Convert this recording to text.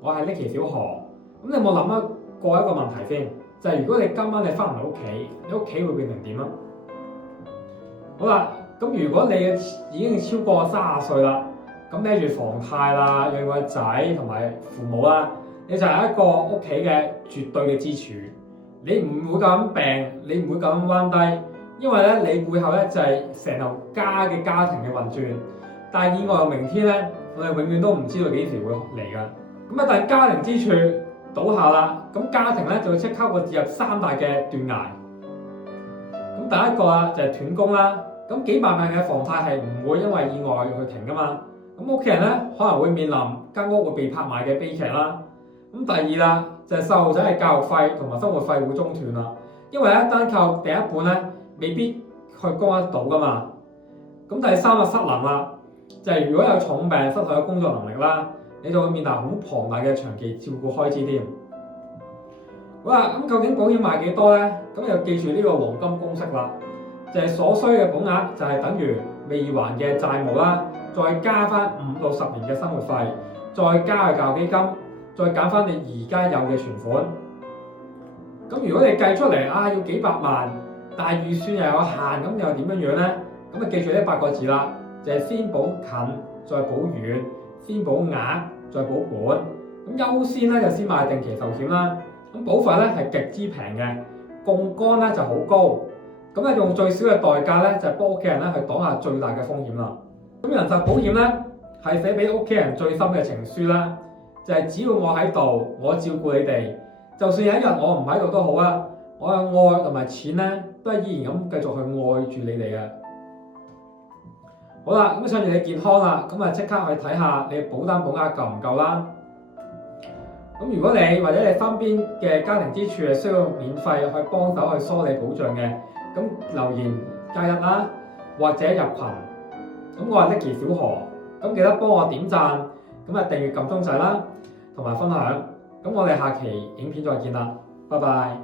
我係 Nicky 小何，咁你有冇諗過一個問題先？就係如果你今晚你翻唔到屋企，你屋企會變成點啊？好啦，咁如果你已經超過30歲啦，咁孭住房貸啦，養個仔同埋父母啦，你就係一個屋企嘅絕對嘅支柱。你唔會咁病，你唔會咁彎低，因為咧你背後咧就係成頭家嘅家庭嘅運轉。但係意外嘅明天咧，我哋永遠都唔知道幾時會嚟㗎。咁啊，但係家庭支柱倒下啦，咁家庭咧就會即刻會跌入3大嘅斷崖。咁第一個啊就係斷供啦。咁幾百萬嘅房貸係唔會因為意外去停㗎嘛。咁屋企人咧可能會面臨間屋會被拍賣嘅悲劇啦。咁第二啦就係細路仔嘅教育費同埋生活費會中斷啦。因為咧單靠第一半咧未必去供得到㗎嘛。咁第三個失能啦，就係如果有重病失去咗工作能力啦，你就會面臨好龐大嘅長期照顧開支添。好啦，咁究竟保險買幾多咧？咁又記住呢個黃金公式啦，就係所需嘅本額就係等於未還嘅債務啦，再加翻5到10年嘅生活費，再加去教育基金，再減翻你而家有嘅存款。咁如果你計出嚟要幾百萬，但係預算又有限，咁又點樣樣咧？咁啊記住呢8個字啦，就係先保近再保遠，先保額再保本。咁優先咧就先買定期壽險啦。咁保費咧係極之平嘅，槓桿咧就好高。咁咧用最少嘅代價咧就係幫屋企人咧去擋下最大嘅風險啦。咁人壽保險咧係寫俾屋企人最深嘅情書啦，就係只要我喺度，我照顧你哋，就算有一日我唔喺度都好啊，我嘅愛同埋錢咧都係依然咁繼續去愛住你哋嘅。好啦，咁想住你健康啦，咁啊即刻去睇下你嘅保單保額夠唔夠啦。咁如果你或者你身邊嘅家庭支柱係需要免費去幫手去梳理保障嘅，咁留言加1啦，或者入群。咁我係 Nicky 小何，咁記得幫我點讚，咁啊訂閱撳鐘仔啦，同埋分享。咁我哋下期影片再見啦，拜拜。